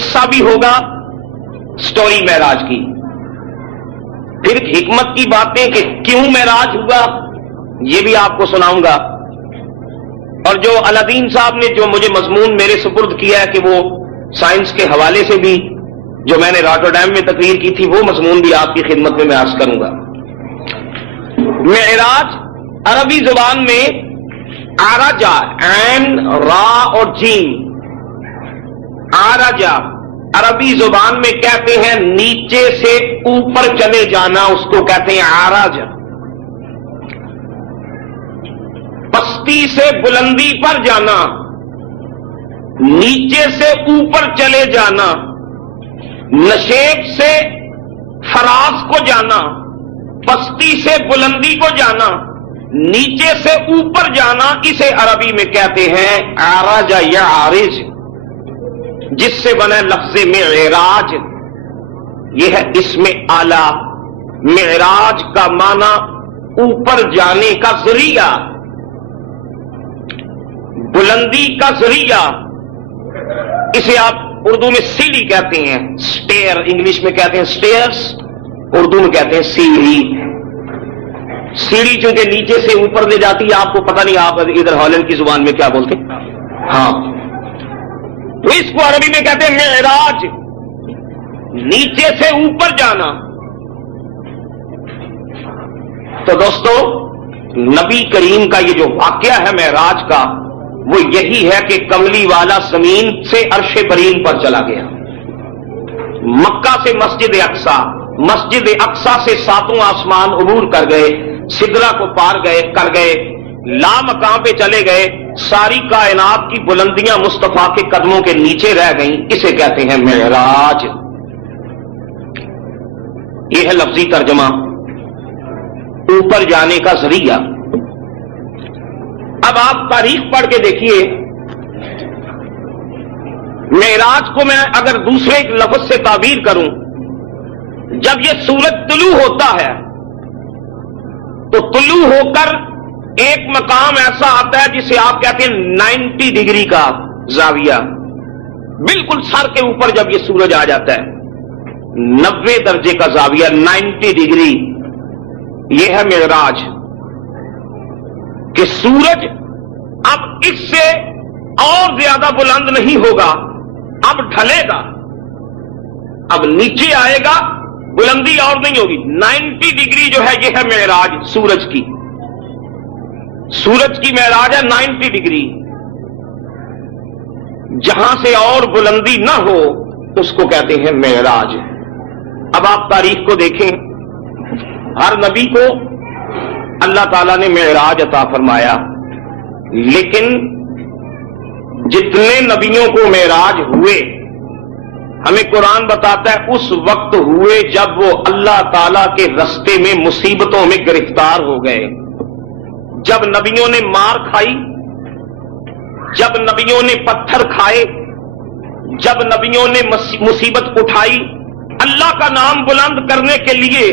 قصہ بھی ہوگا سٹوری معراج کی، پھر حکمت کی باتیں کہ کیوں معراج ہوا یہ بھی آپ کو سناؤں گا، اور جو الدین صاحب نے جو مجھے مضمون میرے سپرد کیا ہے کہ وہ سائنس کے حوالے سے بھی جو میں نے راٹرڈیم میں تقریر کی تھی وہ مضمون بھی آپ کی خدمت میں عرض کروں گا۔ معراج عربی زبان میں عرجا، عین را اور جیم، عرجا عربی زبان میں کہتے ہیں نیچے سے اوپر چلے جانا، اس کو کہتے ہیں عرج۔ پستی سے بلندی پر جانا، نیچے سے اوپر چلے جانا، نشیب سے فراز کو جانا، پستی سے بلندی کو جانا، نیچے سے اوپر جانا، اسے عربی میں کہتے ہیں عرج یا عارج، جس سے بنا لفظ معراج۔ یہ ہے اسم اعلی۔ معراج کا معنی اوپر جانے کا ذریعہ، بلندی کا ذریعہ، اسے آپ اردو میں سیڑھی کہتے ہیں، سٹیئر انگلش میں کہتے ہیں سٹیئرز، اردو میں کہتے ہیں سیڑھی۔ سیڑھی چونکہ نیچے سے اوپر لے جاتی ہے، آپ کو پتہ نہیں آپ ادھر ہالینڈ کی زبان میں کیا بولتے ہیں، ہاں، تو اس کو عربی میں کہتے ہیں معراج، نیچے سے اوپر جانا۔ تو دوستو نبی کریم کا یہ جو واقعہ ہے معراج کا وہ یہی ہے کہ کملی والا زمین سے عرش برین پر چلا گیا، مکہ سے مسجد اقصی، مسجد اقصی سے ساتوں آسمان عبور کر گئے، سدرہ کو پار کر گئے، لا مقام پہ چلے گئے، ساری کائنات کی بلندیاں مصطفیٰ کے قدموں کے نیچے رہ گئیں، اسے کہتے ہیں معراج۔ یہ ہے لفظی ترجمہ، اوپر جانے کا ذریعہ۔ اب آپ تاریخ پڑھ کے دیکھیے، معراج کو میں اگر دوسرے لفظ سے تعبیر کروں، جب یہ سورج طلوع ہوتا ہے تو طلوع ہو کر ایک مقام ایسا آتا ہے جسے آپ کہتے ہیں 90 ڈگری کا زاویہ، بالکل سر کے اوپر جب یہ سورج آ جاتا ہے 90 درجے کا زاویہ، 90 ڈگری، یہ ہے معراج، کہ سورج اب اس سے اور زیادہ بلند نہیں ہوگا، اب ڈھلے گا، اب نیچے آئے گا، بلندی اور نہیں ہوگی، 90 ڈگری جو ہے یہ ہے معراج سورج کی، سورج کی معراج ہے 90 ڈگری، جہاں سے اور بلندی نہ ہو اس کو کہتے ہیں معراج۔ اب آپ تاریخ کو دیکھیں، ہر نبی کو اللہ تعالیٰ نے معراج عطا فرمایا، لیکن جتنے نبیوں کو معراج ہوئے ہمیں قرآن بتاتا ہے اس وقت ہوئے جب وہ اللہ تعالیٰ کے رستے میں مصیبتوں میں گرفتار ہو گئے، جب نبیوں نے مار کھائی، جب نبیوں نے پتھر کھائے، جب نبیوں نے مصیبت اٹھائی، اللہ کا نام بلند کرنے کے لیے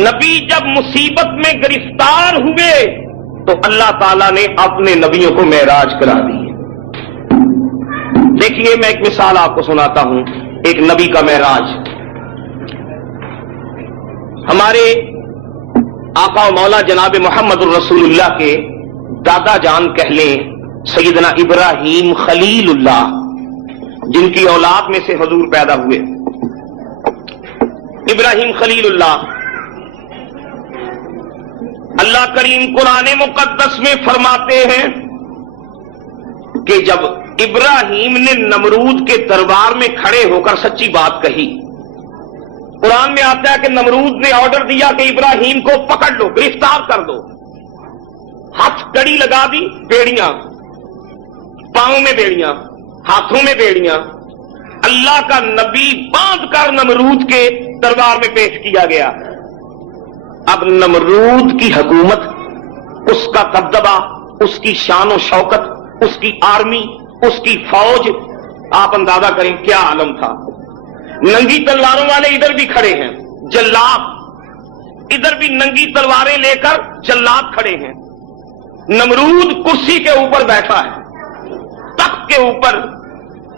نبی جب مصیبت میں گرفتار ہوئے تو اللہ تعالیٰ نے اپنے نبیوں کو معراج کرا دی۔ دیکھیے میں ایک مثال آپ کو سناتا ہوں، ایک نبی کا معراج۔ ہمارے آقا و مولا جناب محمد الرسول اللہ کے دادا جان کہہ لیں سیدنا ابراہیم خلیل اللہ، جن کی اولاد میں سے حضور پیدا ہوئے، ابراہیم خلیل اللہ، اللہ کریم قرآن مقدس میں فرماتے ہیں کہ جب ابراہیم نے نمرود کے دربار میں کھڑے ہو کر سچی بات کہی، قرآن میں آتا ہے کہ نمرود نے آرڈر دیا کہ ابراہیم کو پکڑ لو، گرفتار کر دو، ہاتھ کڑی لگا دی، بیڑیاں پاؤں میں، بیڑیاں ہاتھوں میں، بیڑیاں، اللہ کا نبی باندھ کر نمرود کے دربار میں پیش کیا گیا۔ اب نمرود کی حکومت، اس کا دبدبہ، اس کی شان و شوکت، اس کی آرمی، اس کی فوج، آپ اندازہ کریں کیا عالم تھا۔ ننگی تلواروں والے ادھر بھی کھڑے ہیں، جلاد ادھر بھی ننگی تلواریں لے کر جلاد کھڑے ہیں، نمرود کرسی کے اوپر بیٹھا ہے، تخت کے اوپر،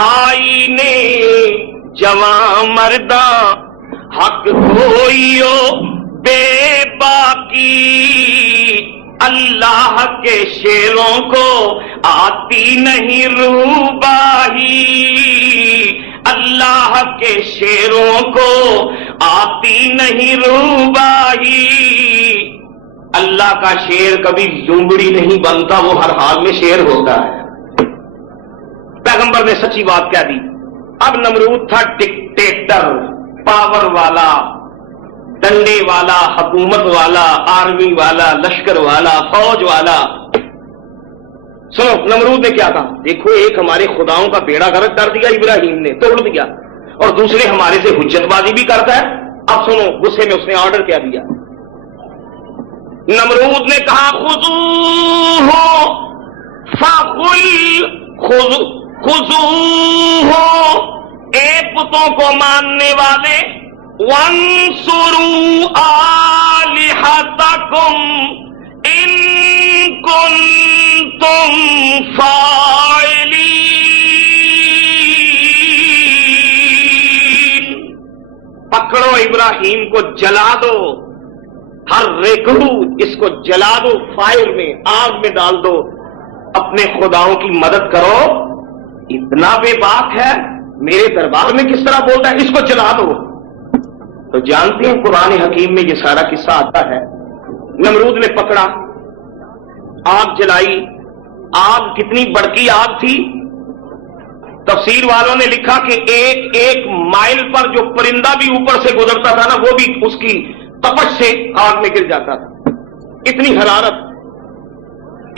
آئینے جواں مرداں حق ہوئیو بے باکی، اللہ کے شیروں کو آتی نہیں روباہی، اللہ کے شیروں کو آتی نہیں روباہی۔ اللہ کا شیر کبھی لومڑی نہیں بنتا، وہ ہر حال میں شیر ہوتا ہے۔ پیغمبر نے سچی بات کہہ دی۔ اب نمرود تھا ڈکٹیٹر، پاور والا، ڈنڈے والا، حکومت والا، آرمی والا، لشکر والا، فوج والا۔ سنو نمرود نے کیا کہا، دیکھو ایک ہمارے خداؤں کا بیڑا غرق کر دیا ابراہیم نے، توڑ دیا، اور دوسرے ہمارے سے حجت بازی بھی کرتا ہے۔ اب سنو غصے میں اس نے آرڈر کیا دیا۔ نمرود نے کہا خذوہ خذوہ، ایک بتوں کو ماننے والے، وانصروا آلہتکم ان کنتم فاعلین، پکڑو ابراہیم کو جلا دو، ہر ریکو اس کو جلا دو، فائر میں آگ میں ڈال دو، اپنے خداؤں کی مدد کرو۔ اتنا بے باک ہے، میرے دربار میں کس طرح بولتا ہے، اس کو جلا دو۔ تو جانتے ہیں قرآن حکیم میں یہ سارا قصہ آتا ہے۔ نمرود نے پکڑا، آگ جلائی، آگ کتنی بڑکی آگ تھی، تفسیر والوں نے لکھا کہ ایک ایک مائل پر جو پرندہ بھی اوپر سے گزرتا تھا نا، وہ بھی اس کی تپش سے آگ میں گر جاتا تھا، اتنی حرارت۔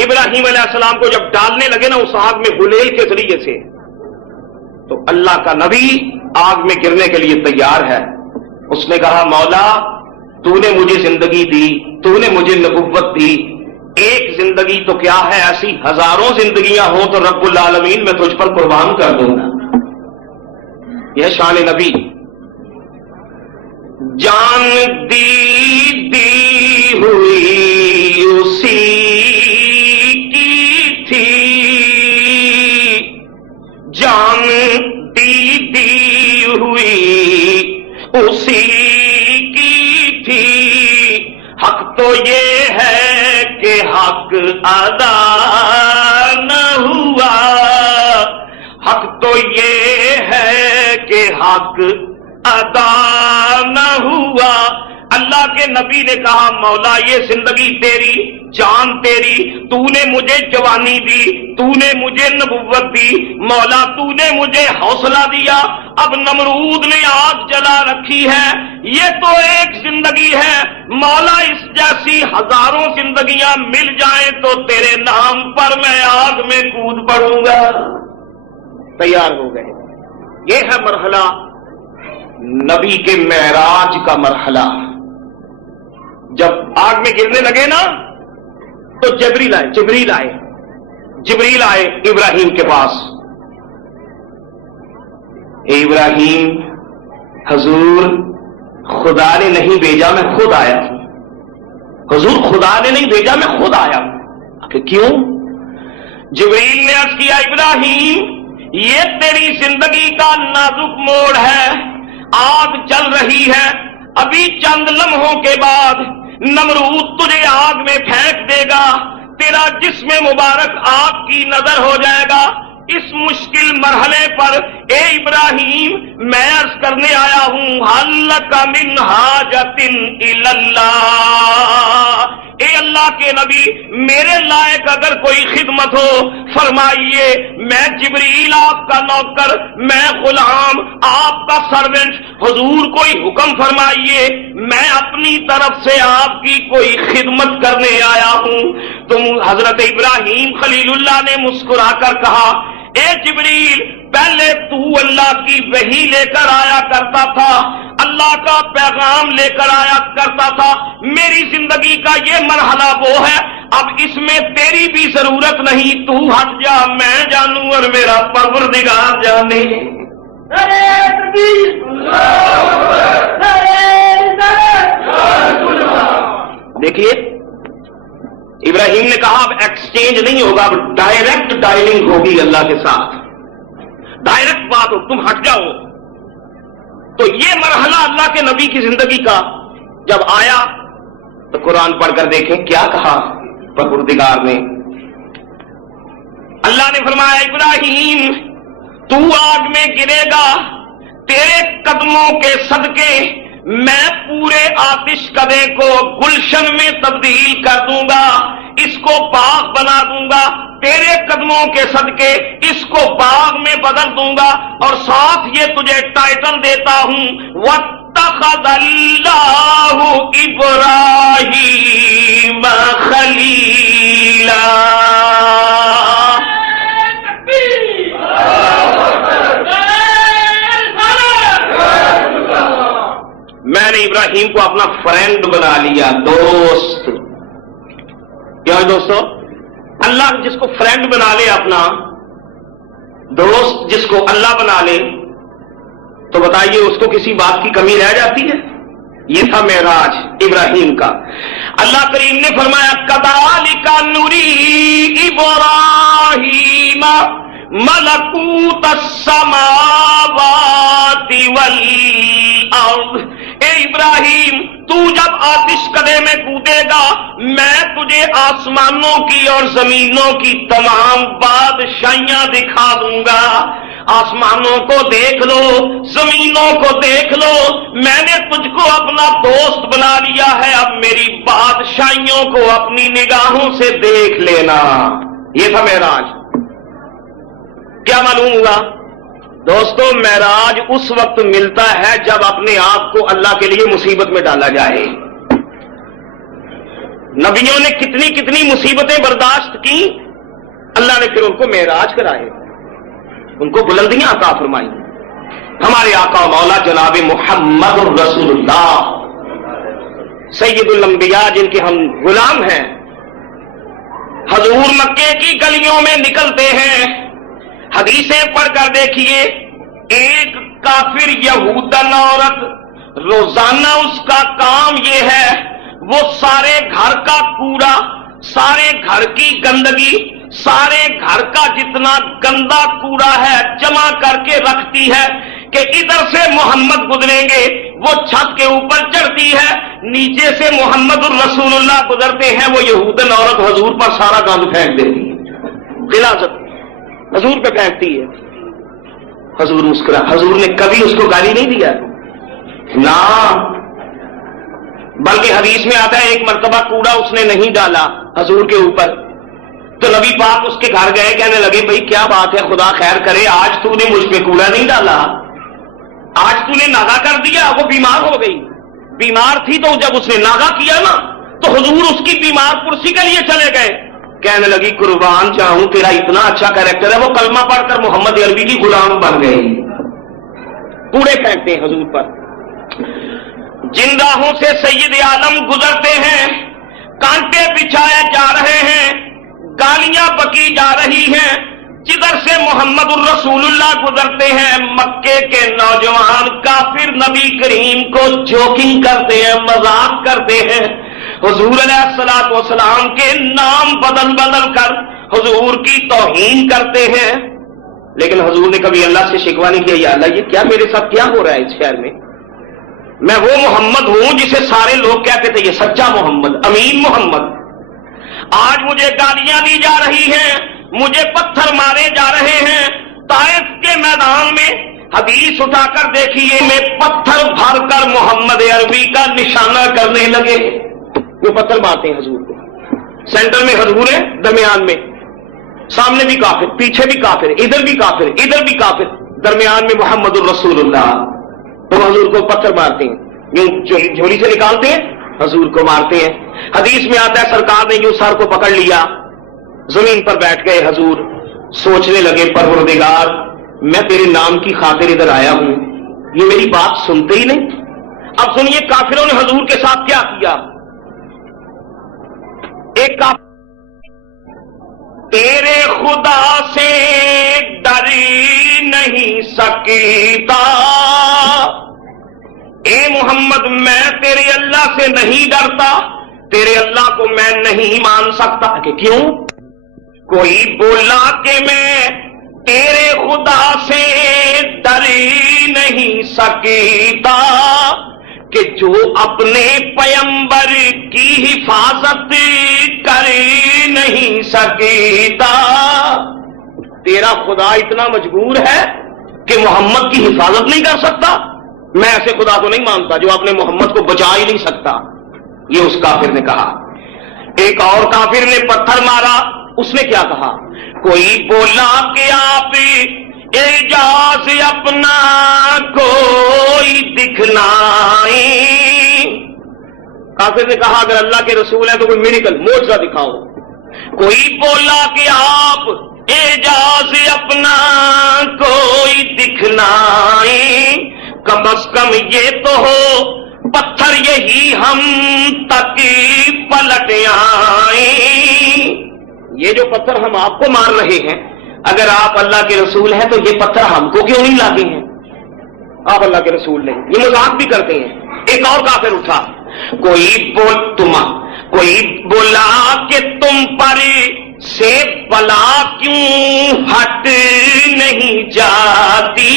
ابراہیم علیہ السلام کو جب ڈالنے لگے نا اس آگ میں غلیل کے ذریعے سے، تو اللہ کا نبی آگ میں گرنے کے لیے تیار ہے۔ اس نے کہا مولا تو نے مجھے زندگی دی، تو نے مجھے نبوت دی، ایک زندگی تو کیا ہے، ایسی ہزاروں زندگیاں ہوں تو رب العالمین میں تجھ پر قربان کر دوں گا۔ یہ شان نبی۔ جان دی ہوئی اسی کی تھی، جان دی ہوئی اسی کی تھی، حق تو یہ ہے کہ حق ادا نہ ہوا، حق تو یہ ہے کہ حق ادا نہ ہوا۔ اللہ کے نبی نے کہا مولا یہ زندگی تیری، جان تیری، تو نے مجھے جوانی دی، تو نے مجھے نبوت دی، مولا تو نے مجھے حوصلہ دیا۔ اب نمرود نے آگ جلا رکھی ہے، یہ تو ایک زندگی ہے، مولا اس جیسی ہزاروں زندگیاں مل جائیں تو تیرے نام پر میں آگ میں کود پڑوں گا۔ تیار ہو گئے۔ یہ ہے مرحلہ نبی کے معراج کا مرحلہ۔ جب آگ میں گرنے لگے نا تو جبریل آئے ابراہیم کے پاس۔ اے ابراہیم، حضور خدا نے نہیں بھیجا، میں خود آیا ہوں۔ حضور خدا نے نہیں بھیجا، میں خود آیا ہوں۔ کہ کیوں؟ جبریل نے عرض کیا ابراہیم یہ تیری زندگی کا نازک موڑ ہے، آگ جل رہی ہے، ابھی چند لمحوں کے بعد نمرود تجھے آگ میں پھینک دے گا، تیرا جسم مبارک آگ کی نظر ہو جائے گا۔ اس مشکل مرحلے پر اے ابراہیم میں عرض کرنے آیا ہوں، حل لک من حاجۃ الی اللہ، اے اللہ کے نبی میرے لائق اگر کوئی خدمت ہو فرمائیے، میں جبریل آپ کا نوکر، میں غلام آپ کا سرونٹ، حضور کوئی حکم فرمائیے، میں اپنی طرف سے آپ کی کوئی خدمت کرنے آیا ہوں۔ تم حضرت ابراہیم خلیل اللہ نے مسکرا کر کہا اے جبریل پہلے تو اللہ کی وحی لے کر آیا کرتا تھا، اللہ کا پیغام لے کر آیا کرتا تھا، میری زندگی کا یہ مرحلہ وہ ہے، اب اس میں تیری بھی ضرورت نہیں، تو ہٹ جا، میں جانوں اور میرا پروردگار جانے۔ دیکھیے ابراہیم نے کہا اب ایکسچینج نہیں ہوگا، اب ڈائریکٹ ڈائلنگ ہوگی اللہ کے ساتھ۔ ڈائریکٹ بات ہو، تم ہٹ جاؤ. تو یہ مرحلہ اللہ کے نبی کی زندگی کا جب آیا تو قرآن پڑھ کر دیکھیں کیا کہا پروردگار نے. اللہ نے فرمایا ابراہیم تو آگ میں گرے گا، تیرے قدموں کے صدقے میں پورے آتش کدے کو گلشن میں تبدیل کر دوں گا، اس کو باغ بنا دوں گا، تیرے قدموں کے صدقے اس کو باغ میں بدل دوں گا. اور ساتھ یہ تجھے ٹائٹل دیتا ہوں وَاتَّخَذَ اللَّهُ إِبْرَاهِيمَ خَلِيلًا. میں نے ابراہیم کو اپنا فرینڈ بنا لیا، دوست. کیا دوستو؟ اللہ جس کو فرینڈ بنا لے، اپنا دوست جس کو اللہ بنا لے، تو بتائیے اس کو کسی بات کی کمی رہ جاتی ہے؟ یہ تھا معراج ابراہیم کا. اللہ کریم نے فرمایا کذالک نری ابراہیم ملکوت السماوات والارض. اے ابراہیم تو جب آتش کدے میں کودے گا میں تجھے آسمانوں کی اور زمینوں کی تمام بادشاہیاں دکھا دوں گا. آسمانوں کو دیکھ لو، زمینوں کو دیکھ لو، میں نے تجھ کو اپنا دوست بنا لیا ہے، اب میری بادشاہیوں کو اپنی نگاہوں سے دیکھ لینا. یہ تھا معراج. کیا معلوم ہوا دوستو؟ معراج اس وقت ملتا ہے جب اپنے آپ کو اللہ کے لیے مصیبت میں ڈالا جائے. نبیوں نے کتنی کتنی مصیبتیں برداشت کی، اللہ نے پھر ان کو معراج کرائے، ان کو بلندیاں عطا فرمائی. ہمارے آقا مولا جناب محمد الرسول اللہ سید الانبیاء جن کے ہم غلام ہیں، حضور مکے کی گلیوں میں نکلتے ہیں. حدیثیں پڑھ کر دیکھیے، ایک کافر یہودن عورت روزانہ اس کا کام یہ ہے وہ سارے گھر کا کوڑا، سارے گھر کی گندگی، سارے گھر کا جتنا گندا کوڑا ہے جمع کر کے رکھتی ہے کہ ادھر سے محمد گزریں گے وہ چھت کے اوپر چڑھتی ہے، نیچے سے محمد الرسول اللہ گزرتے ہیں وہ یہودن عورت حضور پر سارا گند پھینک دیتی ہے، غلاظت حضور پہ پھینکتی ہے. حضور مسکرا، حضور نے کبھی اس کو گالی نہیں دیا نا، بلکہ حدیث میں آتا ہے ایک مرتبہ کوڑا اس نے نہیں ڈالا حضور کے اوپر، تو نبی پاک اس کے گھر گئے، کہنے لگے بھئی کیا بات ہے، خدا خیر کرے، آج تو نے مجھ پہ کوڑا نہیں ڈالا، آج تو نے ناغا کر دیا. وہ بیمار ہو گئی، بیمار تھی تو جب اس نے ناغا کیا نا تو حضور اس کی بیمار پرسی کے لیے چلے گئے. کہنے لگی قربان چاہوں تیرا اتنا اچھا کریکٹر ہے، وہ کلمہ پڑھ کر محمد عربی کی غلام بن گئی. کوڑے پھینکتے ہیں حضور پر. جن راہوں سے سید عالم گزرتے ہیں کانٹے بچھائے جا رہے ہیں، گالیاں بکی جا رہی ہیں، جدھر سے محمد الرسول اللہ گزرتے ہیں مکے کے نوجوان کافر نبی کریم کو جوکنگ کرتے ہیں، مذاق کرتے ہیں، حضور علیہ الصلوۃ والسلام کے نام بدل بدل کر حضور کی توہین کرتے ہیں. لیکن حضور نے کبھی اللہ سے شکوہ نہیں کیا، یا اللہ یہ کیا میرے ساتھ کیا ہو رہا ہے اس شہر میں؟ میں وہ محمد ہوں جسے سارے لوگ کہتے تھے یہ سچا محمد، امین محمد. آج مجھے گالیاں دی جا رہی ہیں، مجھے پتھر مارے جا رہے ہیں. طائف کے میدان میں حدیث اٹھا کر دیکھیے میں پتھر بھر کر محمد عربی کا نشانہ کرنے لگے. وہ پتھر مارتے ہیں حضور کو، سینٹر میں حضور ہے، درمیان میں سامنے بھی کافر، پیچھے بھی کافر، ادھر بھی کافر، ادھر بھی کافر، درمیان میں محمد الرسول اللہ. تو حضور کو پتھر مارتے ہیں، یوں جھولی سے نکالتے ہیں حضور کو مارتے ہیں. حدیث میں آتا ہے سرکار نے یوں سر کو پکڑ لیا، زمین پر بیٹھ گئے حضور، سوچنے لگے پروردگار میں تیرے نام کی خاطر ادھر آیا ہوں، یہ میری بات سنتے ہی نہیں. اب سنیے کافروں نے حضور کے ساتھ کیا کیا. ایک کافر تیرے خدا سے ڈر نہیں سکتا، اے محمد میں تیرے اللہ سے نہیں ڈرتا، تیرے اللہ کو میں نہیں مان سکتا. کہ کیوں؟ کوئی بولا کہ میں تیرے خدا سے ڈر نہیں سکتا کہ جو اپنے پیمبر کی حفاظت کر نہیں سکتا. تیرا خدا اتنا مجبور ہے کہ محمد کی حفاظت نہیں کر سکتا؟ میں ایسے خدا کو نہیں مانتا جو اپنے محمد کو بچا ہی نہیں سکتا. یہ اس کافر نے کہا. ایک اور کافر نے پتھر مارا. اس نے کیا کہا؟ کوئی بولا کہ آپ اعجاز اپنا کوئی دکھلائیں. کافر نے کہا اگر اللہ کے رسول ہیں تو کوئی میریکل معجزہ دکھاؤ. کوئی بولا کہ آپ اعجاز اپنا کوئی دکھلائیں. کم از کم یہ تو ہو پتھر یہی ہم تک پلٹ آئیں. یہ جو پتھر ہم آپ کو مار رہے ہیں اگر آپ اللہ کے رسول ہیں تو یہ پتھر ہم کو کیوں نہیں لاتے ہیں؟ آپ اللہ کے رسول نہیں. یہ مذاق بھی کرتے ہیں. ایک اور کافر اٹھا. کوئی بولا کہ تم پر سے بلا کیوں ہٹ نہیں جاتی.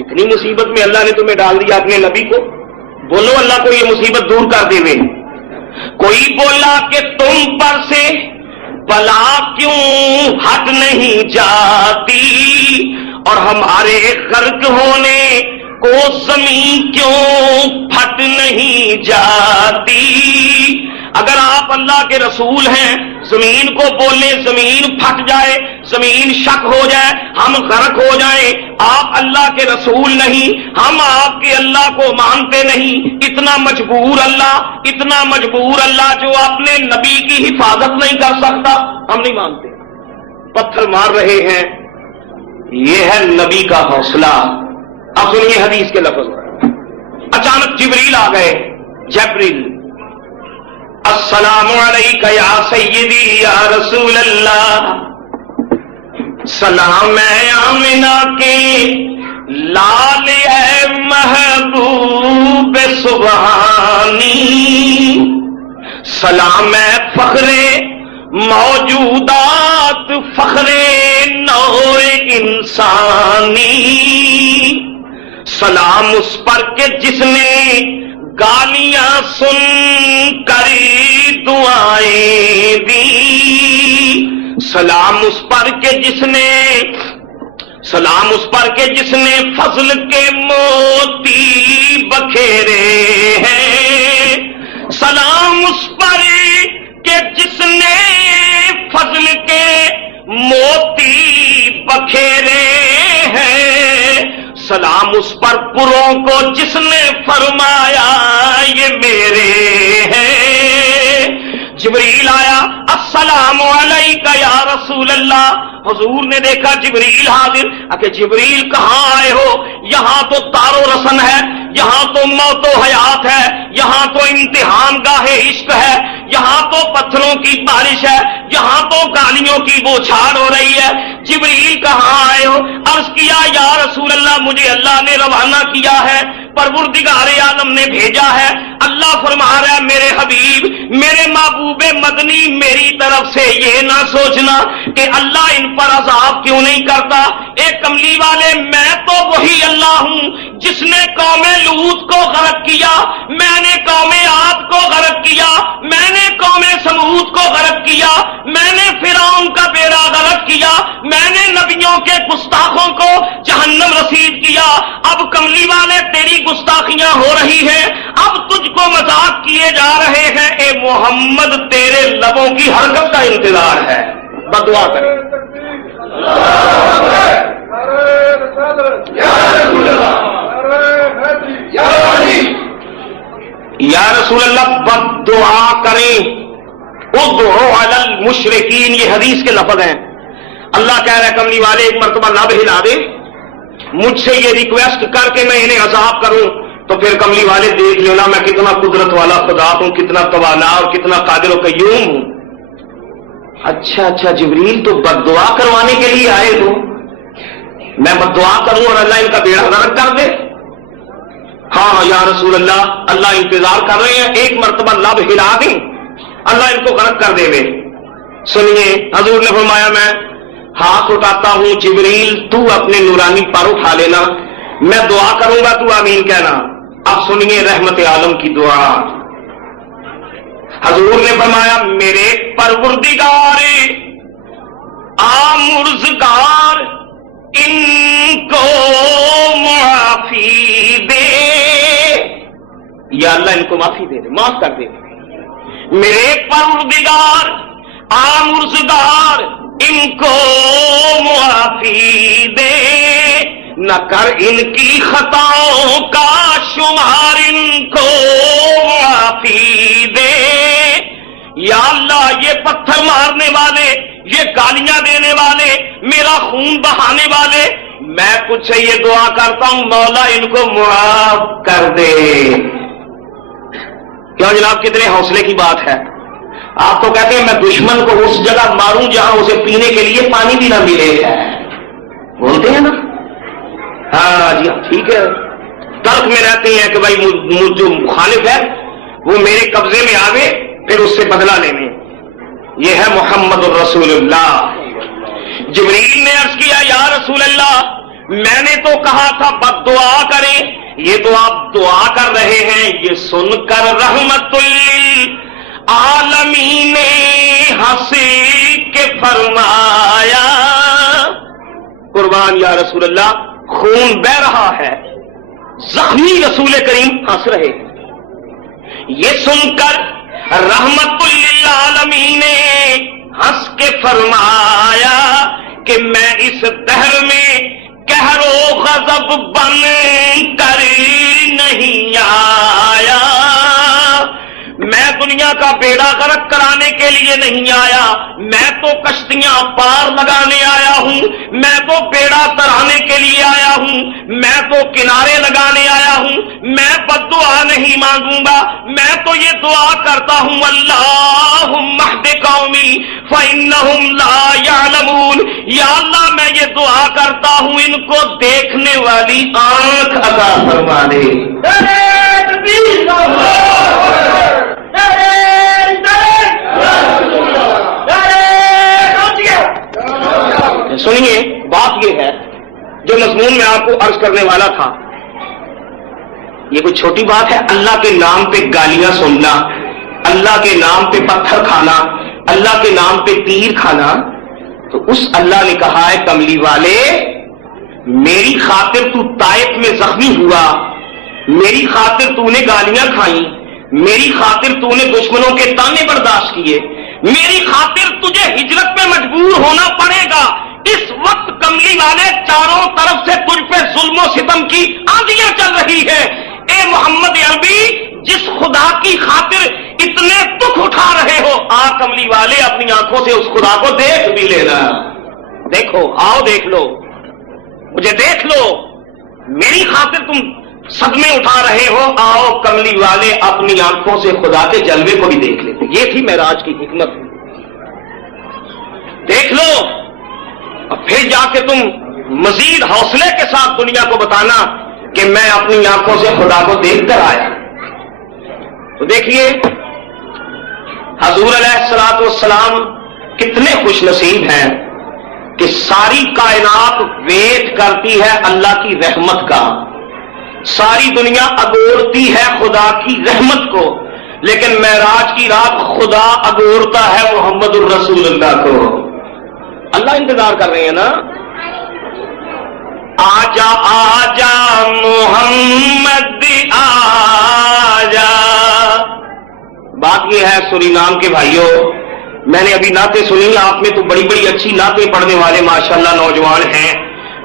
اتنی مصیبت میں اللہ نے تمہیں ڈال دیا اپنے نبی کو. بولو اللہ کو یہ مصیبت دور کر دے. کوئی بولا کہ تم پر سے بلا کیوں ہٹ نہیں جاتی اور ہمارے غرق ہونے کو زمین کیوں پھٹ نہیں جاتی. اگر آپ اللہ کے رسول ہیں زمین کو بولے زمین پھٹ جائے, زمین شک ہو جائے, ہم غرق ہو جائیں. آپ اللہ کے رسول نہیں, ہم آپ کے اللہ کو مانتے نہیں. اتنا مجبور اللہ جو اپنے نبی کی حفاظت نہیں کر سکتا, ہم نہیں مانتے. پتھر مار رہے ہیں. یہ ہے نبی کا حوصلہ. اب سنیے حدیث کے لفظ. اچانک جبریل آ گئے. جبریل السلام علیکہ یا سیدی یا رسول اللہ. سلام ہے آمنہ کے لال اے محبوب سبحانی. سلام ہے فخر موجودات فخر نوع انسانی. سلام اس پر کہ جس نے گالیاں سن کر دعائیں دی. سلام اس پر کہ جس نے فضل کے موتی بکھیرے ہیں. سلام اس پر کہ جس نے فضل کے موتی بکھیرے ہیں. سلام اس پر پروں کو جس نے فرمایا یہ میرے ہیں. جبریل آیا. السلام علیکہ یا رسول اللہ. حضور نے دیکھا جبریل حاضر. کہ جبریل کہاں آئے ہو؟ یہاں تو تار و رسن ہے, یہاں تو موت و حیات ہے, یہاں تو امتحان گاہ عشق ہے, یہاں تو پتھروں کی بارش ہے, یہاں تو گالیوں کی بوچھار ہو رہی ہے. جبریل کہاں آئے ہو؟ عرض کیا یا رسول اللہ مجھے اللہ نے روانہ کیا ہے, پروردگار عالم نے بھیجا ہے. اللہ فرما رہا ہے میرے حبیب میرے محبوب مدنی میری طرف سے یہ نہ سوچنا کہ اللہ ان پر عذاب کیوں نہیں کرتا. اے کملی والے میں تو وہی اللہ ہوں جس نے قوم لوط کو غرق کیا, میں نے قوم عاد کو غرق کیا, میں نے قوم سمود کو غرق کیا, میں نے فرعون کا بیڑا غرق کیا, میں نے نبیوں کے گستاخوں کو جہنم رسید کیا. اب کملی والے تیری گستاخیاں ہو رہی ہیں, اب تجھ کو مذاق کیے جا رہے ہیں. اے محمد تیرے لبوں کی حرکت کا انتظار ہے. بدعا کریں یا رسول اللہ, بد دعا کریں. ادعوا علی المشرکین, یہ حدیث کے لفظ ہیں. اللہ کہہ رہا ہے کملی والے ایک مرتبہ لب ہلا دے, مجھ سے یہ ریکویسٹ کر کے میں انہیں عذاب کروں تو پھر کملی والے دیکھ لینا میں کتنا قدرت والا خدا ہوں, کتنا توانا اور کتنا قادر و قیوم ہوں. اچھا جبریل تو بد دعا کروانے کے لیے آئے ہو, میں بد دعا کروں اور اللہ ان کا بیڑا غرق کر دے؟ ہاں یا رسول اللہ انتظار کر رہے ہیں, ایک مرتبہ لب ہلا دیں اللہ ان کو غرق کر دے. سنیے حضور نے فرمایا میں ہاتھ اٹھاتا ہوں جبریل تو اپنے نورانی پر اٹھا لینا، میں دعا کروں گا تو آمین کہنا۔ اب سنیے رحمت عالم کی دعا۔ حضور نے فرمایا میرے پروردگار آمرزگار ان کو معافی دے، یا اللہ ان کو معافی دے دے، معاف کر دے۔ میرے پروردگار آمرزگار ان کو معافی دے، نہ کر ان کی خطاؤں کا شمار، ان کو معافی دے۔ یا اللہ یہ پتھر مارنے والے، یہ گالیاں دینے والے، میرا خون بہانے والے، میں کچھ یہ دعا کرتا ہوں مولا ان کو معاف کر دے۔ کیوں جناب، کتنے حوصلے کی بات ہے۔ آپ تو کہتے ہیں میں دشمن کو اس جگہ ماروں جہاں اسے پینے کے لیے پانی بھی نہ ملے، بولتے ہیں نا؟ ہاں جی ہاں ٹھیک ہے، ترک میں رہتے ہیں کہ بھائی جو مخالف ہے وہ میرے قبضے میں آوے پھر اس سے بدلہ لینے۔ یہ ہے محمد الرسول اللہ۔ جبریل نے عرض کیا یا رسول اللہ میں نے تو کہا تھا بد دعا کریں، یہ تو آپ دعا کر رہے ہیں، یہ سن کر رحمت للعالمین نے ہنسی کے فرمایا، قربان یا رسول اللہ خون بہ رہا ہے، زخمی رسول کریم ہنس رہے۔ یہ سن کر رحمت للعالمین نے ہنس کے فرمایا کہ میں اس دہر میں قہر و غضب بن کر نہیں آیا، میں دنیا کا بیڑا غرق کرانے کے لیے نہیں آیا، میں تو کشتیاں پار لگانے آیا ہوں، میں تو بیڑا ترانے کے لیے آیا ہوں، میں تو کنارے لگانے آیا ہوں، میں بد دعا نہیں مانگوں گا، میں تو یہ دعا کرتا ہوں اللہم اہد قومی فإنہم لا یعلمون، یا اللہ میں یہ دعا کرتا ہوں ان کو دیکھنے والی آنکھ عطا فرما دے۔ سنیے بات یہ ہے جو مضمون میں آپ کو عرض کرنے والا تھا، یہ کوئی چھوٹی بات ہے؟ اللہ کے نام پہ گالیاں سننا، اللہ کے نام پہ پتھر کھانا، اللہ کے نام پہ تیر کھانا، تو اس اللہ نے کہا ہے کملی والے میری خاطر تو طائف میں زخمی ہوا، میری خاطر تو نے گالیاں کھائیں، میری خاطر تو نے دشمنوں کے تانے برداشت کیے، میری خاطر تجھے ہجرت میں مجبور ہونا پڑے گا۔ اس وقت کملی والے چاروں طرف سے تجھ پہ ظلم و ستم کی آندیاں چل رہی ہے، اے محمد عربی جس خدا کی خاطر اتنے دکھ اٹھا رہے ہو، آ کملی والے اپنی آنکھوں سے اس خدا کو دیکھ بھی لینا۔ دیکھو، آؤ دیکھ لو، مجھے دیکھ لو، میری خاطر تم صدمے اٹھا رہے ہو، آؤ کملی والے اپنی آنکھوں سے خدا کے جلوے کو بھی دیکھ لیتے۔ یہ تھی معراج کی حکمت، دیکھ لو اور پھر جا کے تم مزید حوصلے کے ساتھ دنیا کو بتانا کہ میں اپنی آنکھوں سے خدا کو دیکھ کر آیا۔ تو دیکھیے حضور علیہ الصلوۃ والسلام کتنے خوش نصیب ہیں کہ ساری کائنات ویٹ کرتی ہے اللہ کی رحمت کا، ساری دنیا اگورتی ہے خدا کی رحمت کو، لیکن معراج کی رات خدا اگورتا ہے محمد الرسول اللہ کو۔ اللہ انتظار کر رہے ہیں نا، آجا آجا محمد آجا۔ بات یہ ہے سورینام کے بھائیوں، میں نے ابھی نعتیں سنی، آپ میں تو بڑی بڑی اچھی نعتیں پڑھنے والے ماشاءاللہ نوجوان ہیں،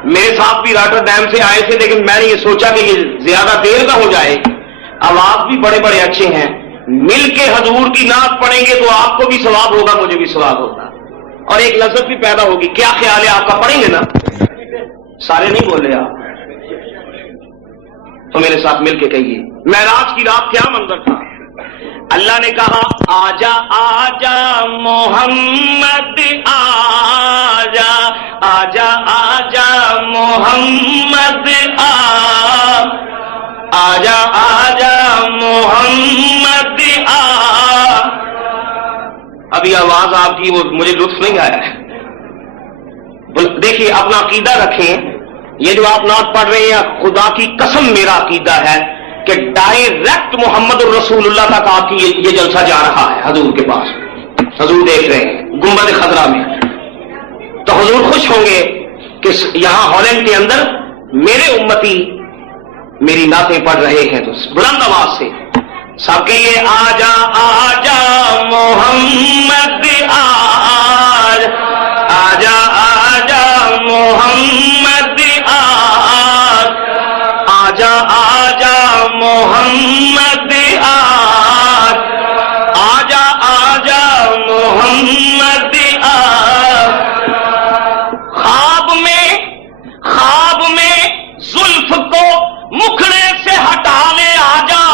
میرے ساتھ بھی راٹر ڈیم سے آئے تھے، لیکن میں نے یہ سوچا کہ یہ زیادہ دیر نہ ہو جائے، آواز بھی بڑے بڑے اچھے ہیں، مل کے حضور کی نعت پڑھیں گے تو آپ کو بھی ثواب ہوگا، مجھے بھی ثواب ہوگا، اور ایک لذت بھی پیدا ہوگی۔ کیا خیال ہے آپ کا؟ پڑھیں گے نا؟ سارے نہیں بولے آپ، تو میرے ساتھ مل کے کہیے معراج کی رات کیا منظر تھا۔ اللہ نے کہا آجا آجا محمد آجا، آجا آجا محمد آجا آجا محمد ابھی آواز آپ کی وہ مجھے لطف نہیں آیا ہے، دیکھیے اپنا عقیدہ رکھیں. یہ جو آپ نعت پڑھ رہے ہیں خدا کی قسم میرا عقیدہ ہے کہ ڈائریکٹ محمد الرسول اللہ تک آپ کی یہ جلسہ جا رہا ہے حضور کے پاس. حضور دیکھ رہے ہیں گنبد خضرا میں, تو حضور خوش ہوں گے کہ یہاں ہالینڈ کے اندر میرے امتی میری نعتیں پڑھ رہے ہیں. تو بلند آواز سے سب کے لیے آجا آجا محمد آج, آجا آجا محمد آج, آجا آجا محمد آج, آجا آجا محمد آج. خواب میں زلف کو مکھڑے سے ہٹا لے آجا,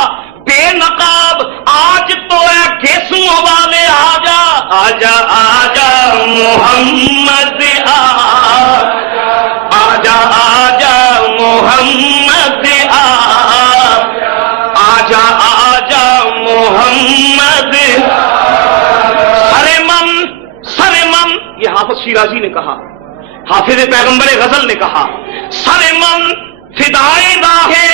بے نقاب آج تو ہے گیسوں والے آجا, آجا آجا محمد آج, آجا آجا محمد آج, آجا آجا محمد. سرمن یہ حافظ شیرازی نے کہا, حافظ پیغمبر غزل نے کہا, سرمن فدائے راہے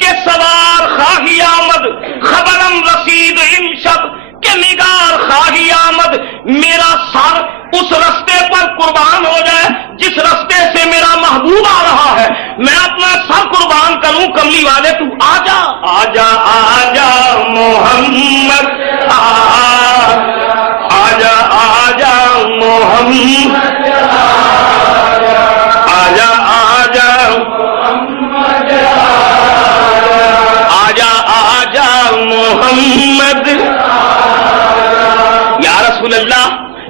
کہ سوار خواہی آمد, خبرم رسید امشب کہ نگار خواہی آمد. میرا سر اس رستے پر قربان ہو جائے جس رستے سے میرا محبوب آ رہا ہے, میں اپنا سر قربان کروں. کملی والے تو آجا آجا آجا محمد آج, آجا آجا محمد آجا آجا آجا آجا محمد. یا رسول اللہ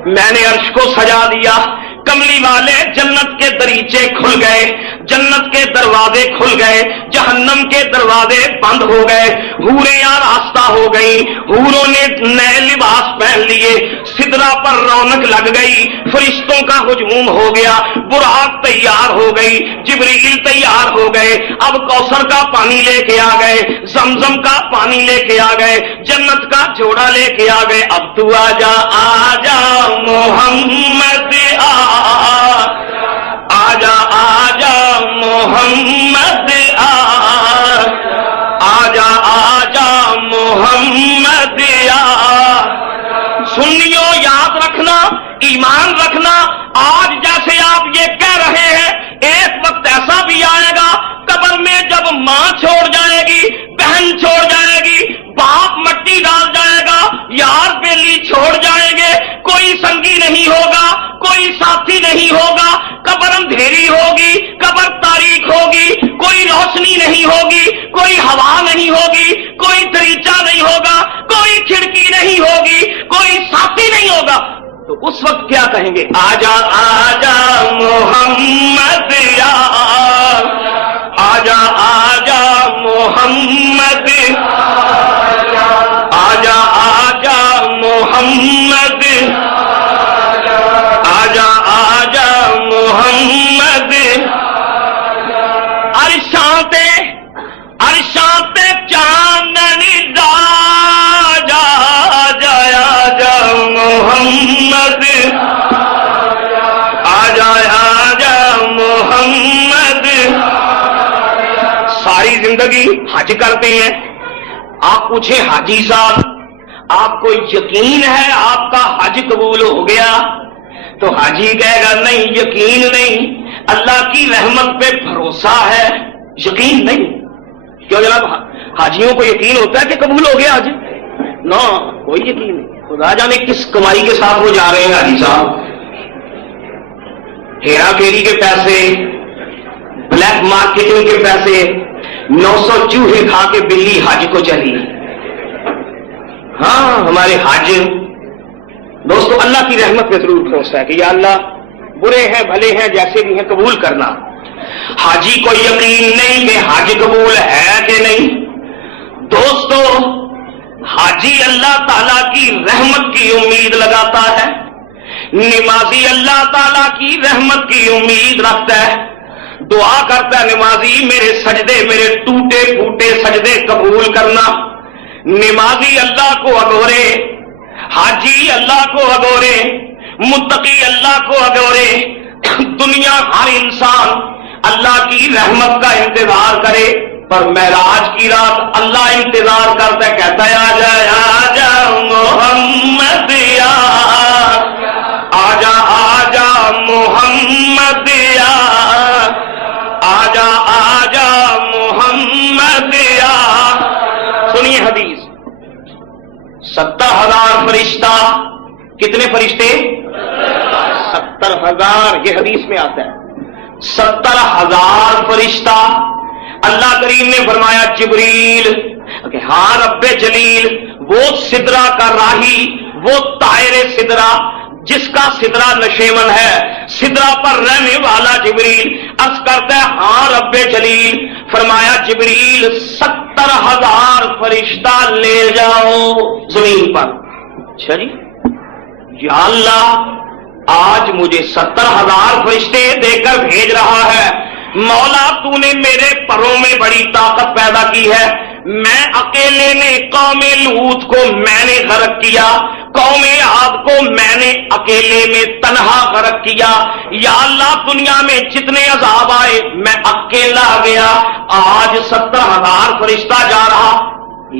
میں نے عرش کو سجا دیا, کملی والے جنت کے دریچے کھل گئے, جنت کے دروازے کھل گئے, جہنم کے دروازے بند ہو گئے, حوریں آراستہ ہو گئیں, حوروں نے نئے لباس پہن لیے, سدرا پر رونق لگ گئی, فرشتوں کا ہجوم ہو گیا, براق تیار ہو گئی, جبریل تیار ہو گئے, اب کوثر کا پانی لے کے آ گئے, زمزم کا پانی لے کے آ گئے, جنت کا جوڑا لے کے آ گئے. اب تو آجا آجا محمد آجا آجا محمد آجا آجا محمد. سنیو یاد رکھنا, ایمان رکھنا, آج جیسے آپ یہ کہہ رہے ہیں ایک وقت ایسا بھی آئے گا قبر میں جب ماں چھوڑ جائے گی, بہن چھوڑ جائے گی, باپ مٹی ڈال جائے گا, یار بیلی چھوڑ جائیں گے, کوئی سنگی نہیں ہوگا, کوئی ساتھی نہیں ہوگا, قبر اندھیری ہوگی, قبر تاریک ہوگی, کوئی روشنی نہیں ہوگی, کوئی ہوا نہیں ہوگی, کوئی دریچہ نہیں ہوگا, کوئی کھڑکی نہیں ہوگی, کوئی ساتھی نہیں ہوگا. تو اس وقت کیا کہیں گے؟ آجا آجا محمد یار, آجا آجا محمد, آجا آجا محمد, آجا آجا محمد. عرشاں چاندنی راجا جایا جا محمد, آجا آجا محمد. ساری زندگی حج کرتے ہیں, آپ پوچھیں حاجی صاحب آپ کو یقین ہے آپ کا حج قبول ہو گیا؟ تو حاجی کہے گا نہیں یقین نہیں, اللہ کی رحمت پہ بھروسہ ہے, یقین نہیں. کیوں جناب حاجیوں کو یقین ہوتا ہے کہ قبول ہو گیا حج؟ نہ کوئی یقین نہیں. خدا جانے کس کمائی کے ساتھ وہ جا رہے ہیں حاجی صاحب, ہیرا پھیری کے پیسے, بلیک مارکیٹنگ کے پیسے, 900 چوہے کھا کے بلی حج کو چلی. ہاں ہمارے حج دوستو اللہ کی رحمت پہ ضرور بھروسہ ہے کہ یا اللہ برے ہیں بھلے ہیں جیسے بھی ہیں قبول کرنا. حاجی کو یقین نہیں کہ حج قبول ہے کہ نہیں. دوستو حاجی اللہ تعالیٰ کی رحمت کی امید لگاتا ہے, نمازی اللہ تعالیٰ کی رحمت کی امید رکھتا ہے, دعا کرتا ہے نمازی میرے سجدے, میرے ٹوٹے پھوٹے سجدے قبول کرنا. نمازی اللہ کو اگورے, حاجی اللہ کو اگورے, متقی اللہ کو اگورے, دنیا ہر انسان اللہ کی رحمت کا انتظار کرے، پر معراج کی رات اللہ انتظار کرتا ہے، کہتا ہے آجا محمد آجا محمد آجا محمد. سنیے حدیث، 70,000 فرشتہ. کتنے فرشتے؟ 70,000. یہ حدیث میں آتا ہے 70,000 فرشتہ. اللہ کریم نے فرمایا جبریل کہ ہاں رب جلیل، وہ سدرہ کا راہی، وہ طائر سدرہ جس کا سدرہ نشیمن ہے، سدرہ پر رہنے والا جبریل عرض کرتا ہے ہاں رب جلیل. فرمایا جبریل 70,000 فرشتہ لے جاؤ زمین پر. اچھا جی، یا اللہ آج مجھے 70,000 فرشتے دے کر بھیج رہا ہے. مولا تو نے میرے پروں میں بڑی طاقت پیدا کی ہے. میں اکیلے نے قوم لوط کو میں نے غرق کیا، قوم عاد کو میں نے اکیلے میں تنہا غرق کیا. یا اللہ دنیا میں جتنے عذاب آئے میں اکیلا گیا، آج 70,000 فرشتہ جا رہا.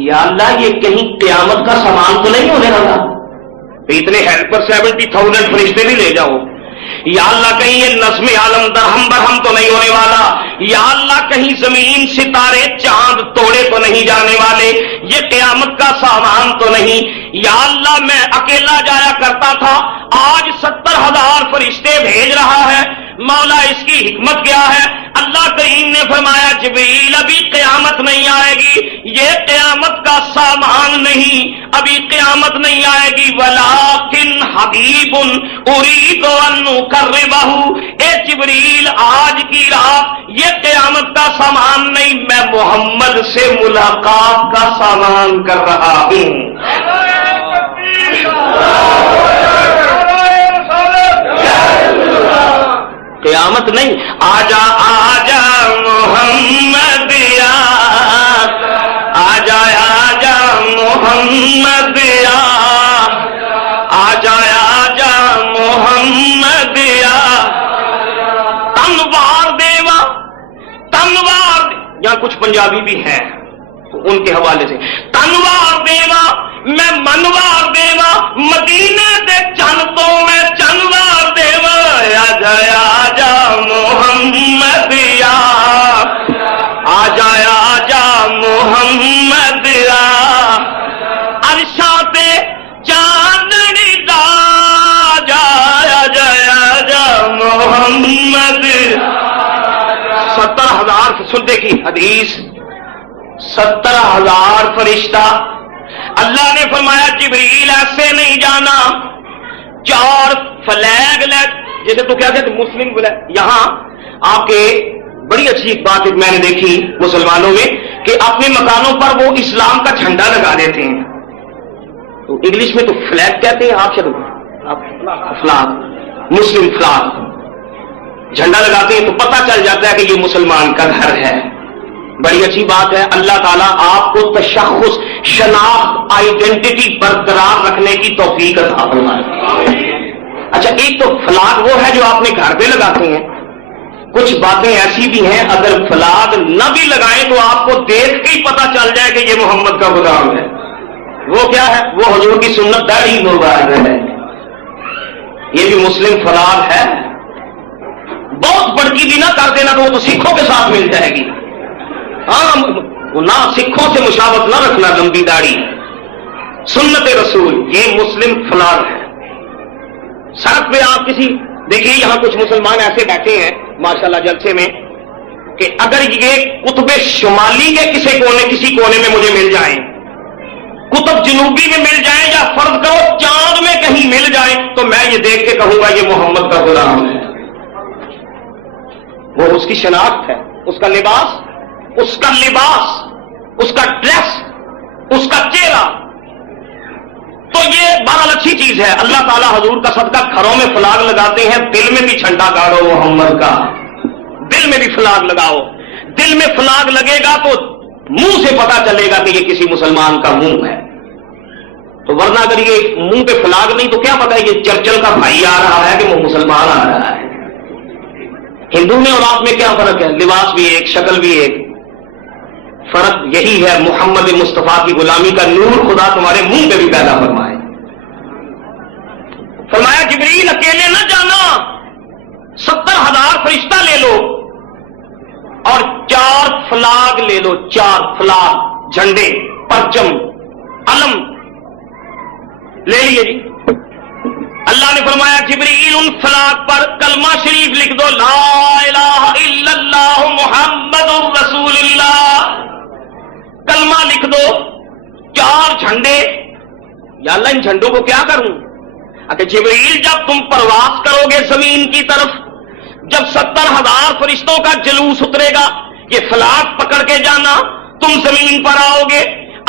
یا اللہ یہ کہیں قیامت کا سامان تو نہیں ہونے لگا؟ اتنے ہیلپر 70,000 فرشتے بھی لے جاؤ. یا اللہ کہیں یہ نظم عالم درہم برہم تو نہیں ہونے والا؟ یا اللہ کہیں زمین ستارے چاند توڑے تو نہیں جانے والے؟ یہ قیامت کا سامان تو نہیں؟ یا اللہ میں اکیلا جایا کرتا تھا، آج 70,000 فرشتے بھیج رہا ہے. مولا اس کی حکمت کیا ہے؟ اللہ کریم نے فرمایا جبریل ابھی قیامت نہیں آئے گی، یہ قیامت کا سامان نہیں، ابھی قیامت نہیں آئے گی. ولیکن حبیب اريد ان اقربہ. اے جبریل آج کی رات یہ قیامت کا سامان نہیں، میں محمد سے ملاقات کا سامان کر رہا ہوں. قیامت نہیں، آجا آجا محمد آجا آجا محمد آجا آجا محمد. تنوار دیوا تنوار، یہاں کچھ پنجابی بھی ہیں تو ان کے حوالے سے تنوار دیوا میں منوار دیوا، مدینے دے چن تو میں چنوار دیوا. آجا آجا محمد آجا آجا محمد عرشاں تے چاندنی دا جا آجا آجا محمد. 70,000. سنتے کی حدیث 70,000 فرشتہ. اللہ نے فرمایا جبریل ایسے نہیں جانا، 4 فلیگ لے، جیسے تو کیا کہتے مسلم فلیگ. یہاں آپ کے بڑی اچھی ایک بات میں نے دیکھی مسلمانوں میں کہ اپنے مکانوں پر وہ اسلام کا جھنڈا لگا دیتے ہیں. تو انگلش میں تو فلیگ کہتے ہیں، آپ فلاگ، مسلم فلاگ جھنڈا لگاتے ہیں تو پتہ چل جاتا ہے کہ یہ مسلمان کا گھر ہے. بڑی اچھی بات ہے. اللہ تعالیٰ آپ کو تشخص، شناخت، آئیڈینٹی برقرار رکھنے کی توفیق عطا فرمائے. اچھا ایک تو فلاگ وہ ہے جو آپ نے گھر پہ لگاتے ہیں، کچھ باتیں ایسی بھی ہیں اگر فلاگ نہ بھی لگائیں تو آپ کو دیکھ کے ہی پتہ چل جائے کہ یہ محمد کا غلام ہے. وہ کیا ہے؟ وہ حضور کی سنت داڑھی مبارک ہے. یہ بھی مسلم فلاگ ہے. بہت بڑکی بھی نہ کر دینا تو وہ تو سکھوں کے ساتھ مل جائے گی. ہاں نہ سکھوں سے مشابہت نہ رکھنا، لمبی داڑھی سنت رسول، یہ مسلم فلاگ ہے. سڑک پہ آپ کسی دیکھیے، یہاں کچھ مسلمان ایسے بیٹھے ہیں ماشاءاللہ جلسے میں کہ اگر یہ قطب شمالی کے کسی کونے میں مجھے مل جائیں، قطب جنوبی میں مل جائیں، یا فرض کرو چاند میں کہیں مل جائیں، تو میں یہ دیکھ کے کہوں گا یہ محمد کا غلام ہے. وہ اس کی شناخت ہے، اس کا لباس، اس کا ڈریس، اس کا چہرہ. تو یہ بہرحال اچھی چیز ہے. اللہ تعالیٰ حضور کا صدقہ گھروں میں فلاگ لگاتے ہیں، دل میں بھی جھنڈا گاڑو محمد کا، دل میں بھی فلاگ لگاؤ. دل میں فلاگ لگے گا تو منہ سے پتا چلے گا کہ یہ کسی مسلمان کا منہ ہے. تو ورنہ اگر یہ منہ پہ فلاگ نہیں تو کیا پتا ہے یہ چرچل کا بھائی آ رہا ہے کہ وہ مسلمان آ رہا ہے. ہندو میں اور آپ میں کیا فرق ہے؟ لباس بھی ایک، شکل بھی ایک، فرق یہی ہے محمد مصطفیٰ کی غلامی کا نور خدا تمہارے منہ پہ بھی پیدا فرمائے۔ فرمایا جبریل اکیلے نہ جانا، 70,000 فرشتہ لے لو اور 4 فلاگ لے لو، 4 فلاگ، جھنڈے، پرچم، علم لے لیے جی۔ اللہ نے فرمایا جبریل ان فلاگ پر کلمہ شریف لکھ دو، لا الہ الا اللہ محمد رسول اللہ، کلمہ لکھ دو۔ 4 جھنڈے، یا اللہ ان جھنڈوں کو کیا کروں؟ کہ جبریل جب تم پرواز کرو گے زمین کی طرف، جب 70,000 فرشتوں کا جلوس اترے گا، یہ فلاگ پکڑ کے جانا، تم زمین پر آؤ گے،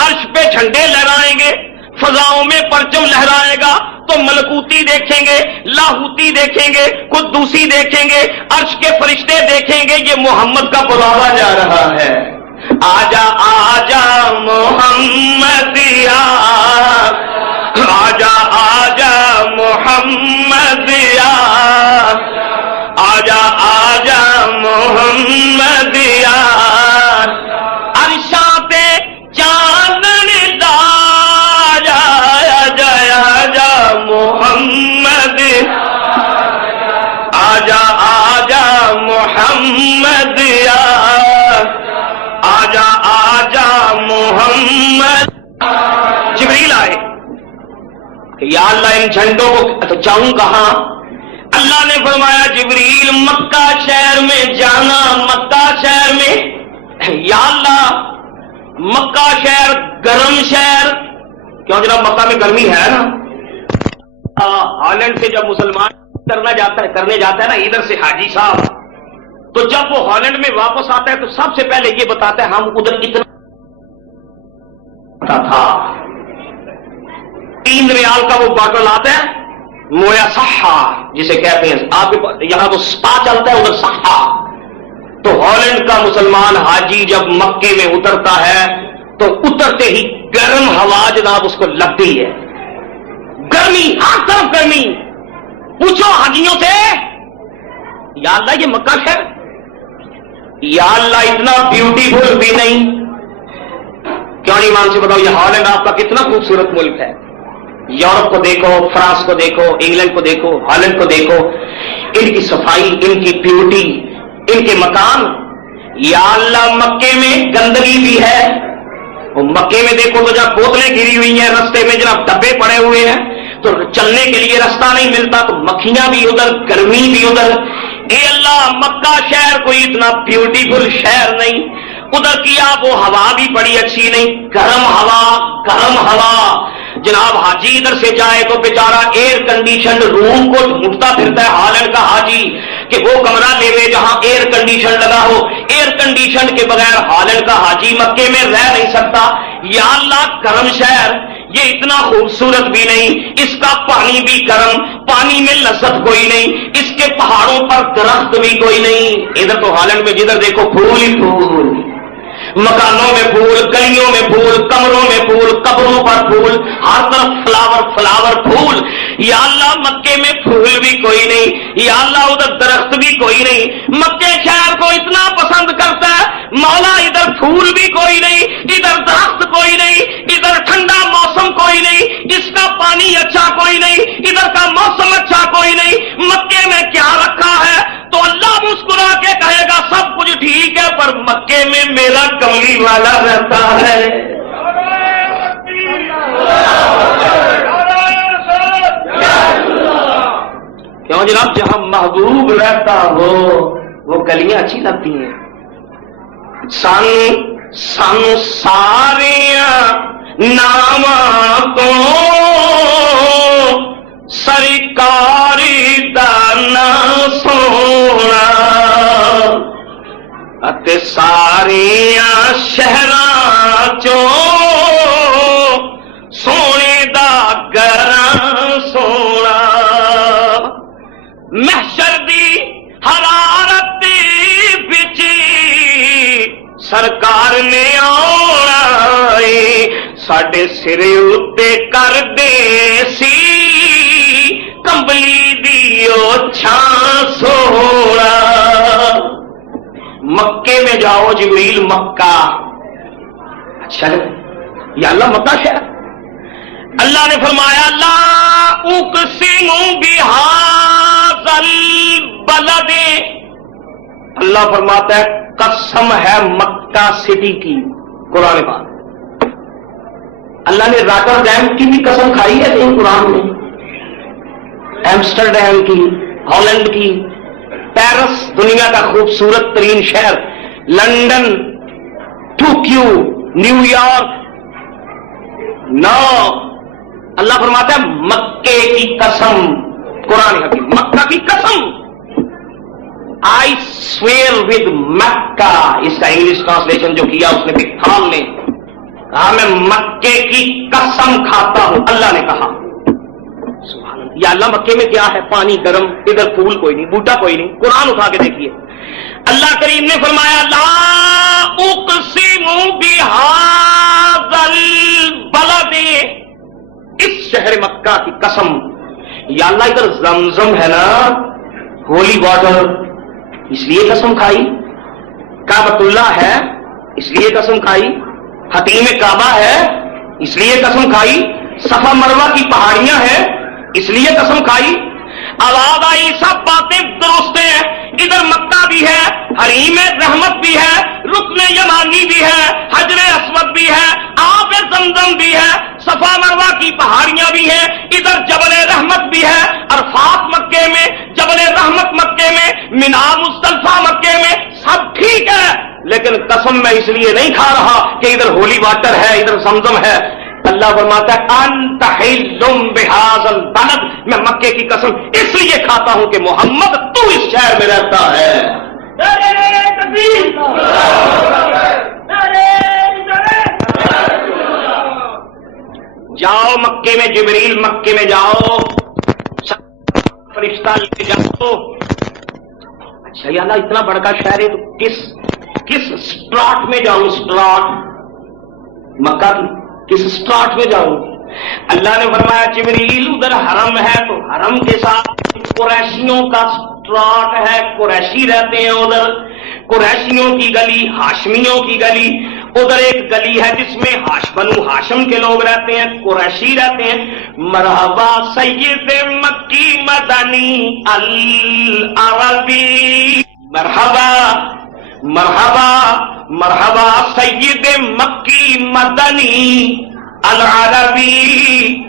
عرش پہ جھنڈے لہرائیں گے، فضاؤں میں پرچم لہرائے گا، تو ملکوتی دیکھیں گے، لاہوتی دیکھیں گے، قدوسی دیکھیں گے، عرش کے فرشتے دیکھیں گے، یہ محمد کا بلاوا جا رہا ہے۔ آجا آجا محمدیا، آجا آجا محمدیا، آجا آجا محمدیا، عرشاں چاندن آجا آجا آجا محمد، آجا آجا محمدیا، آجا آجا محمد۔ جبریل آئے کہ یا اللہ ان جھنڈوں کو جاؤں کہاں؟ اللہ نے فرمایا جبریل مکہ شہر میں جانا، مکہ شہر میں۔ یا اللہ مکہ شہر گرم شہر، کیوں جناب مکہ میں گرمی ہے نا۔ ہالینڈ سے جب مسلمان کرنے جاتا ہے نا ادھر سے حاجی صاحب، تو جب وہ ہالینڈ میں واپس آتا ہے تو سب سے پہلے یہ بتاتا ہے ہم ادھر اتنا تھا، 3 ریال کا وہ باٹل آتا ہے مویا صحا جسے کہتے ہیں، آپ کے یہاں تو سپا چلتا ہے، ادھر صحا۔ تو ہالینڈ کا مسلمان حاجی جب مکے میں اترتا ہے تو اترتے ہی گرم ہوا جناب اس کو لگتی ہے، گرمی، ہر طرف گرمی۔ پوچھو حاجیوں سے یا اللہ یہ مکہ شہر، یا اللہ اتنا بیوٹیفل بھی نہیں، کیوں نہیں مان سے بتاؤ یہ ہالینڈ آپ کا کتنا خوبصورت ملک ہے۔ یورپ کو دیکھو، فرانس کو دیکھو، انگلینڈ کو دیکھو، ہالینڈ کو دیکھو، ان کی صفائی، ان کی بیوٹی، ان کے مکان۔ یا اللہ مکے میں گندگی بھی ہے، وہ مکے میں دیکھو تو جب بوتلیں گری ہوئی ہیں، رستے میں جناب ڈبے پڑے ہوئے ہیں، تو چلنے کے لیے رستہ نہیں ملتا، تو مکھیاں بھی ادھر، گرمی بھی ادھر۔ اے اللہ مکہ شہر کوئی اتنا بیوٹیفل شہر نہیں، ادھر کی آب و ہوا بھی بڑی اچھی نہیں، گرم ہوا، گرم ہوا۔ جناب حاجی ادھر سے جائے تو بیچارہ ایئر کنڈیشن روم کو ڈھونڈتا پھرتا ہے ہالینڈ کا حاجی کہ وہ کمرہ لے لے جہاں ایئر کنڈیشن لگا ہو۔ ایئر کنڈیشن کے بغیر ہالینڈ کا حاجی مکے میں رہ نہیں سکتا۔ یا اللہ گرم شہر، یہ اتنا خوبصورت بھی نہیں، اس کا پانی بھی گرم، پانی میں لذت کوئی نہیں، اس کے پہاڑوں پر درخت بھی کوئی نہیں۔ ادھر تو ہالینڈ میں جدھر دیکھو پھول ہی پھول، مکانوں میں پھول، گلیوں میں پھول، کمروں میں پھول، قبروں پر پھول، ہر طرف فلاور فلاور پھول۔ یا اللہ مکے میں پھول بھی کوئی نہیں، یا اللہ ادھر درخت بھی کوئی نہیں۔ مکے شہر کو اتنا پسند کرتا ہے مولا، ادھر پھول بھی کوئی نہیں، ادھر درخت کوئی نہیں، ادھر ٹھنڈا موسم کوئی نہیں، اس کا پانی اچھا کوئی نہیں، ادھر کا موسم اچھا کوئی نہیں، مکے میں کیا رکھا ہے؟ تو اللہ مسکرا کے کہے گا سب کچھ ٹھیک ہے، پر مکے میں میرا کملی والا رہتا ہے۔ کیوں جناب جہاں محبوب رہتا ہو وہ گلیاں اچھی لگتی ہیں۔ سن ساریاں نام تو سرکاری دانا سونا اتے ساریاں شہراں چوں سونے دا گراں سونا۔ محشر دی حرارت وچ سرکار نے آنا ہے، ساڈے سرے اتے کر دے سی کمبلی دی او چھاں سونا۔ مکے میں جاؤ جبریل مکہ. اچھا یا اللہ مکہ شہر. اللہ نے فرمایا لا اقسم بہذا البلد. اللہ فرماتا ہے قسم ہے مکہ سٹی کی. قرآن پاک. اللہ نے راٹرڈیم کی بھی قسم کھائی ہے لیکن قرآن میں ایمسٹرڈیم کی، ہالینڈ کی، پیرس دنیا کا خوبصورت ترین شہر، لندن، ٹوکیو، نیو یارک. نو اللہ فرماتا ہے مکے کی قسم. قرآن حکیم مکہ کی قسم. آئی سویئر ود مکہ. اس کا انگلش ٹرانسلیشن جو کیا اس نے پکھال نے کہا میں مکے کی قسم کھاتا ہوں. اللہ نے کہا سبحان اللہ. یا اللہ مکے میں کیا ہے؟ پانی گرم، ادھر پھول کوئی نہیں، بوٹا کوئی نہیں. قرآن اٹھا کے دیکھیے. اللہ کریم نے فرمایا لا اقسم بہذا البلد. اس شہر مکہ کی قسم. یا اللہ ادھر زمزم ہے نا، ہولی واٹر، اس لیے قسم کھائی. کعبۃ اللہ ہے اس لیے قسم کھائی. حتیم کعبہ ہے اس لیے قسم کھائی. صفا مروہ کی پہاڑیاں ہیں اس لیے قسم کھائی. آواز آئی سب باتیں درست ہیں. ادھر مکہ بھی ہے، حریم رحمت بھی ہے، رکن یمانی بھی ہے، حجر اسود بھی ہے، آب زمزم بھی ہے، صفا مروہ کی پہاڑیاں بھی ہیں. ادھر جبل رحمت بھی ہے، عرفات مکے میں، جبل رحمت مکے میں، مینا مزدلفہ مکے میں. سب ٹھیک ہے لیکن قسم میں اس لیے نہیں کھا رہا کہ ادھر ہولی واٹر ہے ادھر زمزم ہے. اللہ فرماتا ہے انت حل بہذا البلد. میں مکے کی قسم اس لیے کھاتا ہوں کہ محمد تو اس شہر میں رہتا ہے. جاؤ مکے میں جبریل مکے میں جاؤ فرشتہ لے کے جاؤ. اچھا یا اللہ اتنا بڑا شہر ہے تو کس اسٹراٹ میں جاؤں؟ اسٹراٹ مکہ کی کس اسٹراٹ میں جاؤں؟ اللہ نے فرمایا جبریل ادھر حرم ہے تو حرم کے ساتھ قریشیوں کا اسٹراٹ ہے. قریشی رہتے ہیں ادھر. قریشیوں کی گلی، ہاشمیوں کی گلی. ادھر ایک گلی ہے جس میں بنو ہاشم کے لوگ رہتے ہیں، قریشی رہتے ہیں. مرحبا سید مکی مدنی العربی. مرحبا مرحبا مرحبا سید مکی مدنی العربی.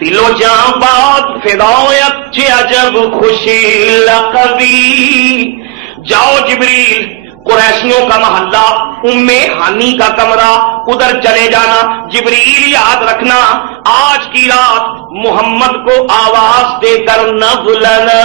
دلو جاں باد فدایت چے عجب خوشی لقبی. جاؤ جبریل قریشیوں کا محلہ، ام ہانی کا کمرہ، ادھر چلے جانا. جبریل یاد رکھنا آج کی رات محمد کو آواز دے کر نہ بلانا.